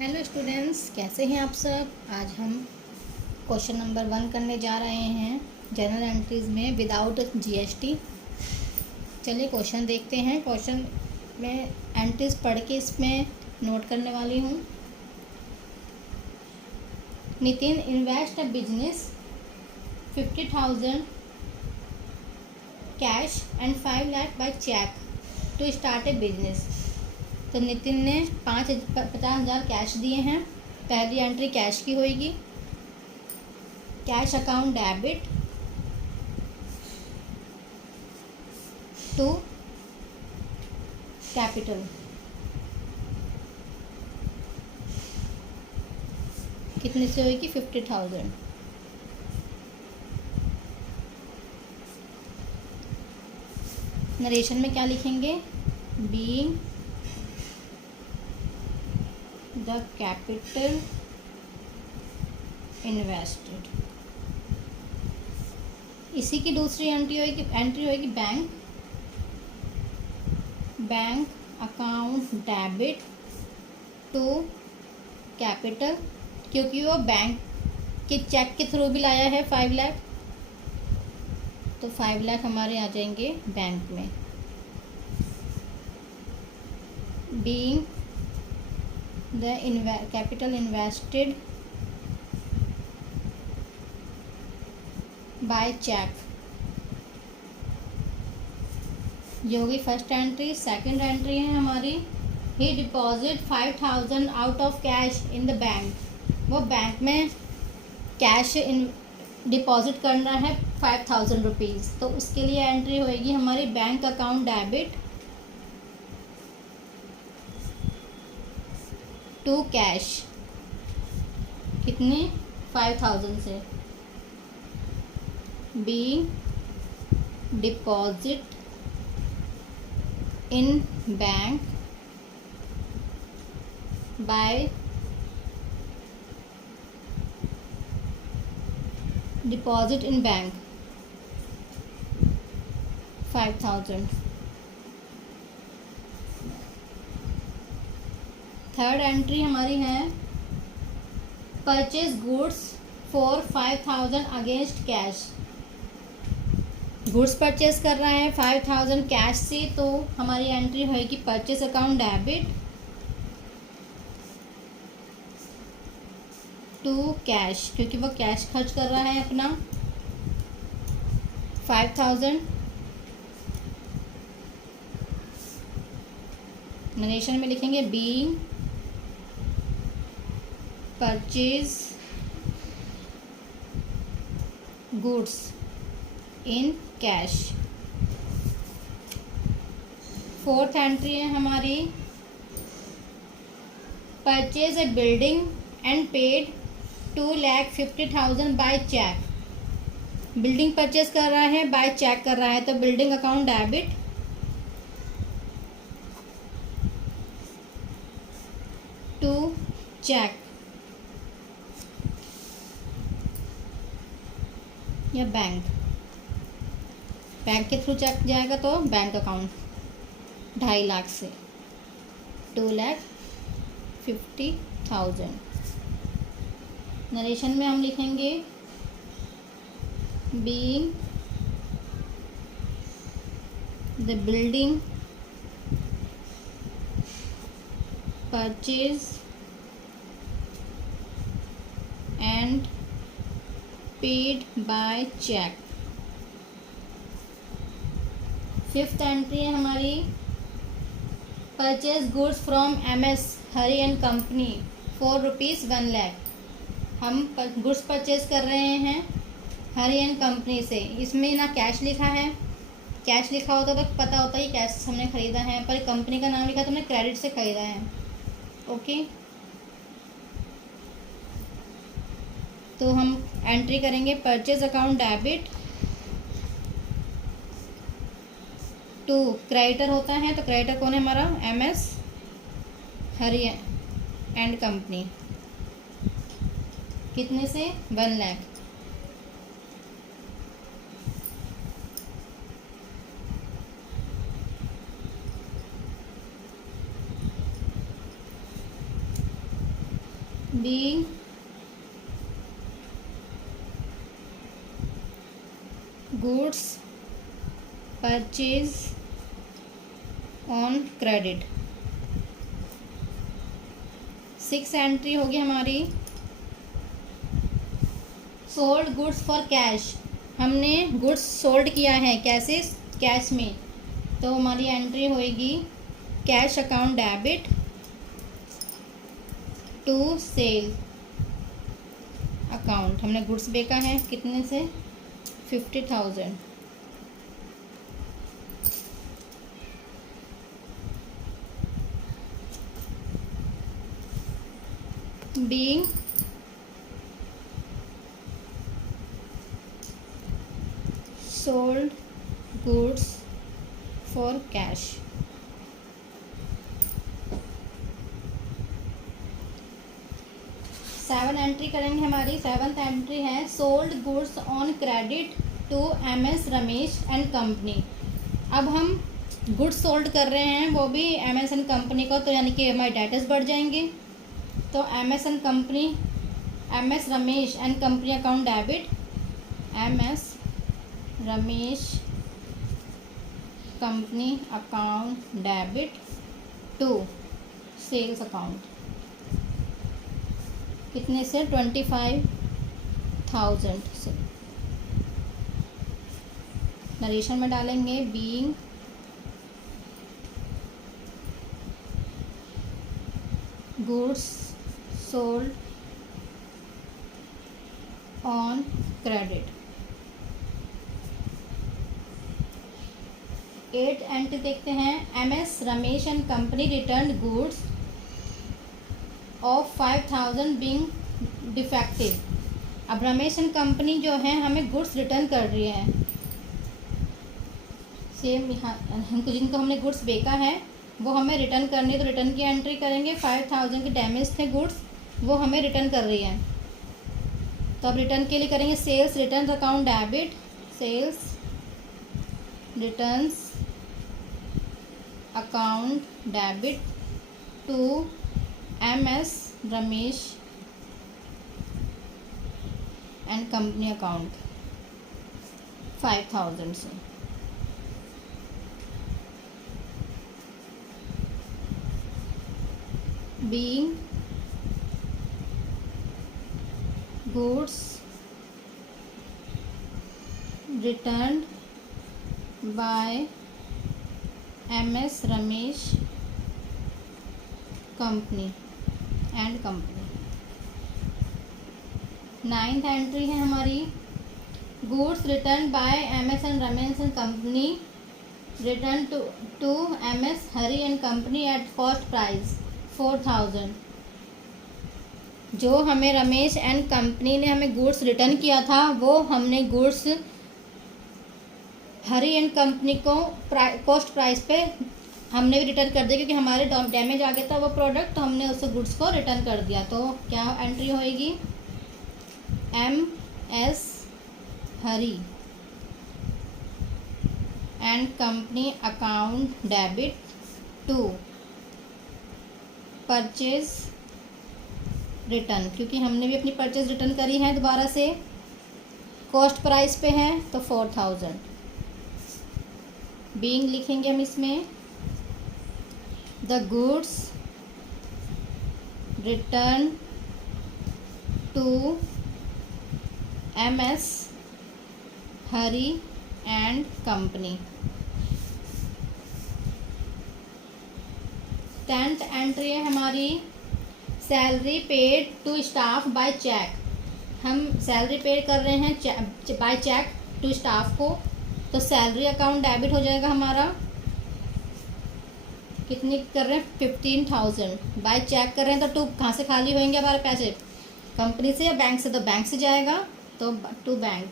Hello students, कैसे हैं आप सब। आज हम क्वेश्चन नंबर 1 करने जा रहे हैं जनरल एंट्रीज़ में विदाउट जीएसटी। चलिए क्वेश्चन देखते हैं। क्वेश्चन में एंट्रीज पढ़ के इसमें नोट करने वाली हूँ। Nitin invest a business 50,000 cash and 5 lakh by cheque to start a business. तो नितिन ने 50,000 कैश दिए हैं। पहली एंट्री कैश की होगी। Cash account debit to capital. कितने से होगी? 50,000। नरेशन में क्या लिखेंगे? Being the capital invested. इसी की दूसरी एंट्री होगी bank account debit to capital, क्योंकि वो बैंक के चेक के थ्रू भी लाया है 5 लाख, तो 5 लाख हमारे आ जाएंगे बैंक में। Being the capital invested by cheque, जो होगी फर्स्ट एंट्री। सेकंड एंट्री है हमारी ही deposit 5,000 out of cash in the bank. वो बैंक में कैश डिपॉजिट करना है 5,000 रुपीज़, तो उसके लिए एंट्री होएगी हमारी bank account debit to cash. कितने? 5,000 से। Being deposit in bank by deposit in bank 5,000। Third entry हमारी है purchase goods for 5,000 against cash. Goods purchase कर रहा है 5,000 कैश से, तो हमारी एंट्री होगी purchase account debit to cash, क्योंकि वो कैश खर्च कर रहा है अपना 5,000। नरेशन में लिखेंगे being purchase goods in cash. Fourth entry है हमारी purchase a building and paid 2,50,000 by cheque. Building purchase कर रहा है, बाय चेक कर रहा है, तो building account debit to cheque या बैंक के थ्रू चेक जाएगा, तो बैंक अकाउंट 2.5 लाख से 2,50,000। नरेशन में हम लिखेंगे being the building purchase and paid by cheque. Fifth entry है हमारी purchase goods from MS Hari and company for ₹1 lakh. हम गुड्स परचेज कर रहे हैं हरी एंड कंपनी से। इसमें ना कैश लिखा है, कैश लिखा होता तो पता होता ही कैश हमने ख़रीदा है, पर कंपनी का नाम लिखा तो हमने क्रेडिट से ख़रीदा है। ओके, तो हम एंट्री करेंगे purchase account debit to creditor होता है, तो क्रेडिटर कौन है हमारा? MS Hari and company. कितने से? 1 lakh. being goods purchase on credit। 6 entry होगी हमारी। सोल्ड गुड्स फॉर कैश, हमने गुड्स सोल्ड किया है कैसे, कैश में, तो हमारी एंट्री होएगी cash account debit to sale account. हमने गुड्स बेचा है कितने से, 50,000। बीइंग sold goods for cash। Seven entry करेंगे हमारी। 7th एंट्री है sold goods on credit to MS Ramesh and company. अब हम गुड्स सोल्ड कर रहे हैं वो भी MS एंड कंपनी को, तो यानी कि हमारे डेटर्स बढ़ जाएंगे। तो MS and company, MS Ramesh and company account debit, MS Ramesh company account debit to sales account. कितने से, 25,000 से। नरेशन में डालेंगे being goods sold on credit. 8 entry देखते हैं। MS Ramesh and company return goods of 5,000 being defective. अब रमेश एंड कंपनी जो है हमें गुड्स रिटर्न कर रही है। सेम यहाँ हमको, जिनको हमने गुड्स बेचा है वो हमें रिटर्न करनी है, तो रिटर्न की एंट्री करेंगे। 5,000 के डैमेज थे गुड्स, वो हमें रिटर्न कर रही है। तो अब रिटर्न के लिए करेंगे sales return account debit, sales returns account debit to MS Ramesh and company account 5,000 से। Being goods returned by MS Ramesh company and company. 9th entry है हमारी goods return by MS and Ramesh and company return to MS Hari and company at cost price 4,000। जो हमें Ramesh and company ने हमें goods return किया था वो हमने गुड्स हरी एंड कंपनी को कॉस्ट प्राइस पे हमने भी रिटर्न कर दिया, क्योंकि हमारे डैमेज आ गया था वो प्रोडक्ट, तो हमने उस गुड्स को रिटर्न कर दिया। तो क्या एंट्री होएगी, MS Hari and company account debit to purchase return, क्योंकि हमने भी अपनी परचेज रिटर्न करी है दोबारा से, कॉस्ट प्राइस पे है तो 4,000। बीइंग लिखेंगे हम इसमें the goods return to MS Hari and company. 10th entry है हमारी salary paid to staff by cheque. हम सैलरी पेड कर रहे हैं बाय चेक टू स्टाफ को, तो सैलरी अकाउंट डेबिट हो जाएगा हमारा। कितनी कर रहे हैं, 15,000। बाय चेक कर रहे हैं तो कहाँ से खाली होंगे हमारे पैसे, कंपनी से या बैंक से, तो बैंक से जाएगा, तो to bank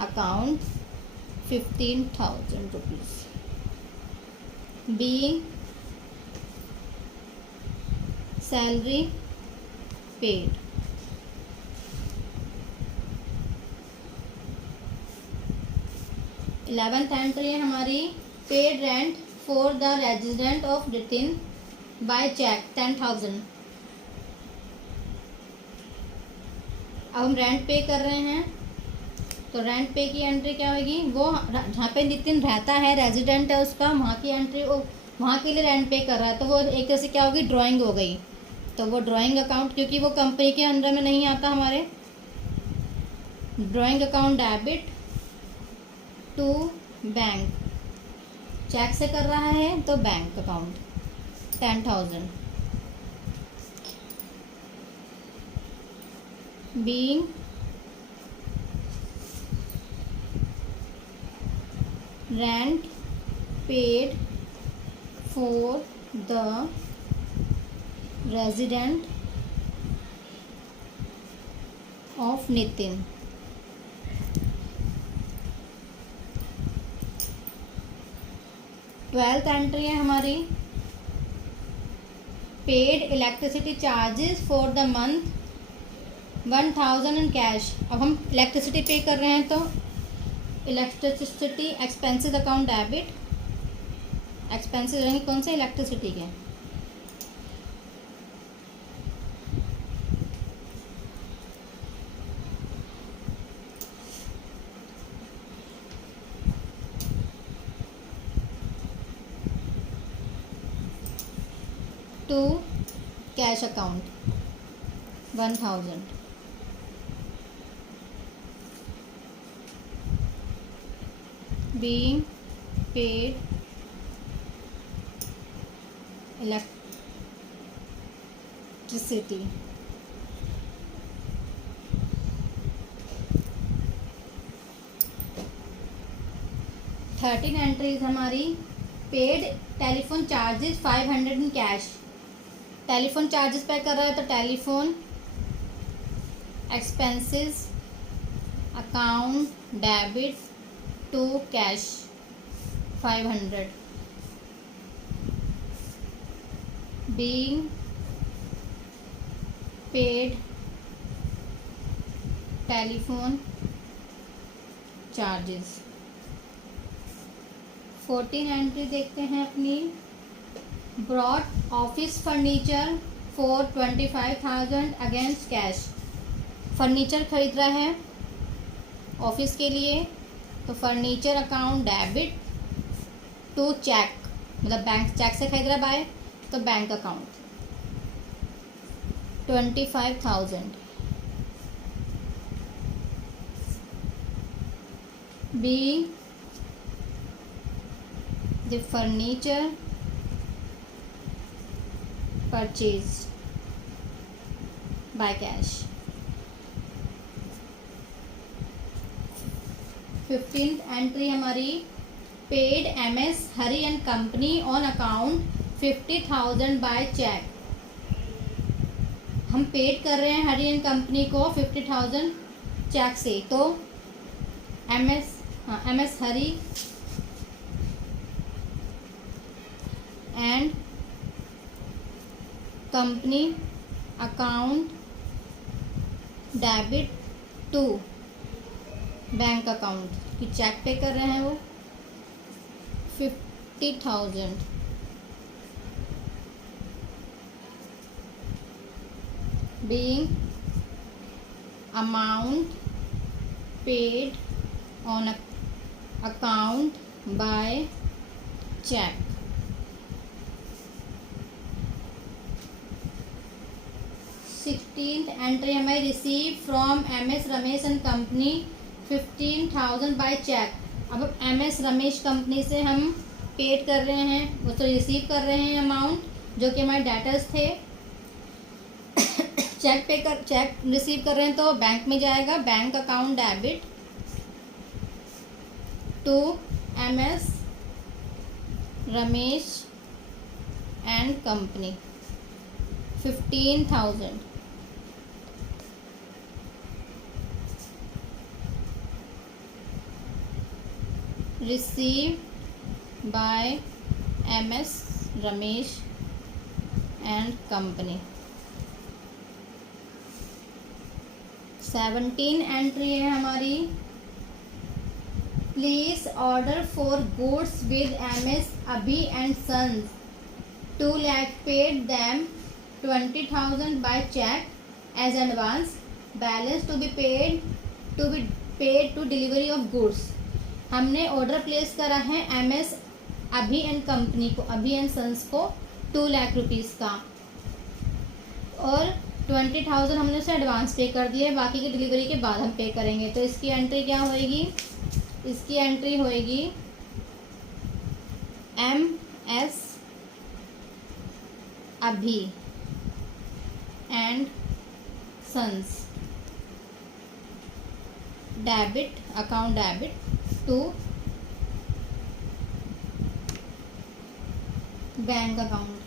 account 15,000 rupees. Being salary paid. Eleventh entry है हमारी paid rent for the resident of Nitin by cheque 10,000। अब हम रेंट पे कर रहे हैं, तो रेंट पे की एंट्री क्या होगी, वो जहाँ पे नितिन रहता है, रेजिडेंट है उसका, वहाँ की एंट्री, वो वहाँ के लिए रेंट पे कर रहा है, तो वो एक तरह से क्या होगी, ड्राइंग हो गई। तो वो ड्राइंग अकाउंट, क्योंकि वो कंपनी के अंडर में नहीं आता हमारे, drawing account debit to bank, cheque से कर रहा है तो bank account 10,000 being rent paid for the resident of Nitin. Twelfth entry है हमारी, paid electricity charges for the month 1,000 in cash. अब हम इलेक्ट्रिसिटी पे कर रहे हैं, तो electricity expenses account debit, expenses रहेंगे कौन से, इलेक्ट्रिसिटी के, to cash account 1,000 being paid electricity thirteen entries हमारी, paid telephone charges 500 in cash, telephone charges pay कर रहा है तो telephone expenses account debit to cash 500 being paid telephone charges. 14 entry देखते हैं अपनी, brought office furniture for 25,000 against cash, furniture खरीद रहा है ऑफिस के लिए, तो furniture account debit to cheque, मतलब बैंक, चेक से खरीद रहा बाय, तो bank account 25,000 being the furniture purchased by cash। 15th entry हमारी, paid MS Hari and company on account 50,000 by cheque, हम पेड कर रहे हैं हरी एंड कंपनी को 50,000 चेक से, तो MS Hari and company account debit to bank account, कि चेक पे कर रहे हैं वो 50,000 being amount paid on account by check। 16th entry हमें, receive from MS Ramesh and company 15,000 by cheque. अब MS रमेश कंपनी से हम पेड कर रहे हैं, वो तो रिसीव कर रहे हैं अमाउंट, जो कि हमारे डेटर्स थे, चेक रिसीव कर रहे हैं तो बैंक में जाएगा, bank account debit to MS Ramesh and company 15,000 received by MS Ramesh and company. 17 entry है हमारी, placed order for goods with MS Abhi and sons 2 lakh, paid them 20,000 by cheque as advance, balance to be paid to delivery of goods. हमने order place करा है MS Abhi and company को, अभी and sons को 2 lakh rupees का, और 20,000 हमने उसे एडवांस पे कर दिया है, बाकी की डिलीवरी के बाद हम पे करेंगे। तो इसकी एंट्री क्या होएगी? इसकी एंट्री होएगी MS Abhi and sons debit, account debit to bank account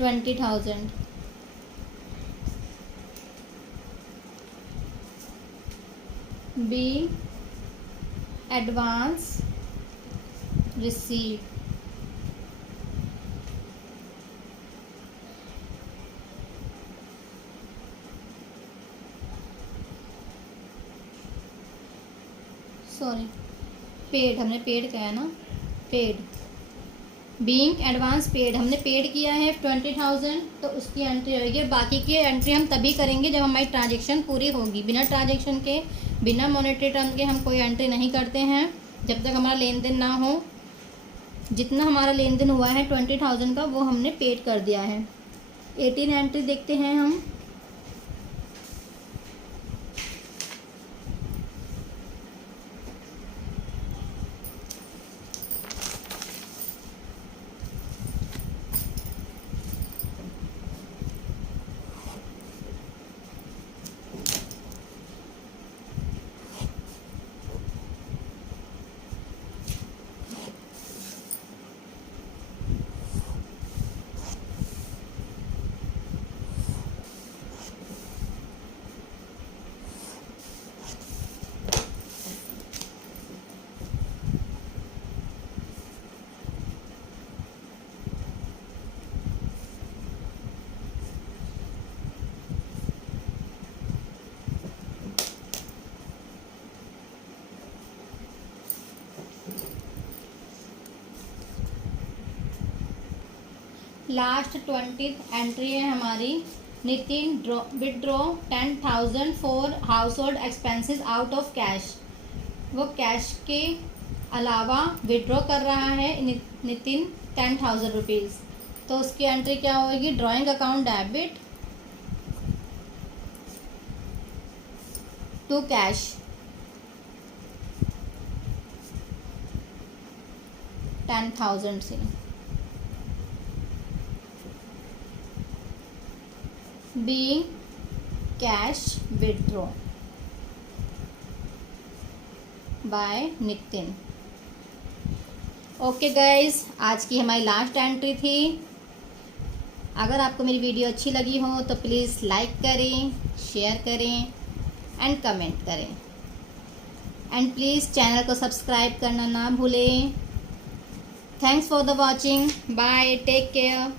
20,000 be advance receive sorry paid, हमने पेड किया है ना, पेड बीइंग एडवांस पेड, हमने पेड किया है 20,000, तो उसकी एंट्री होगी। बाकी की एंट्री हम तभी करेंगे जब हमारी ट्रांजेक्शन पूरी होगी। बिना ट्रांजेक्शन के, बिना मॉनेटरी टर्म के हम कोई एंट्री नहीं करते हैं जब तक हमारा लेन देन ना हो। जितना हमारा लेन देन हुआ है 20,000 का, वो हमने पेड कर दिया है। 18 एंट्री देखते हैं हम। लास्ट 20th एंट्री है हमारी। Nitin withdraw 10,000 for house hold expenses out of cash. वो कैश के अलावा विड्रॉ कर रहा है नितिन 10,000 रुपीज़। तो उसकी एंट्री क्या होगी? Drawing account debit to cash 10,000 से being cash withdraw by Nitin. Okay guys, आज की हमारी लास्ट एंट्री थी। अगर आपको मेरी वीडियो अच्छी लगी हो तो प्लीज़ लाइक करें, शेयर करें एंड कमेंट करें, एंड प्लीज़ चैनल को सब्सक्राइब करना ना भूलें। Thanks for the watching. Bye, take care.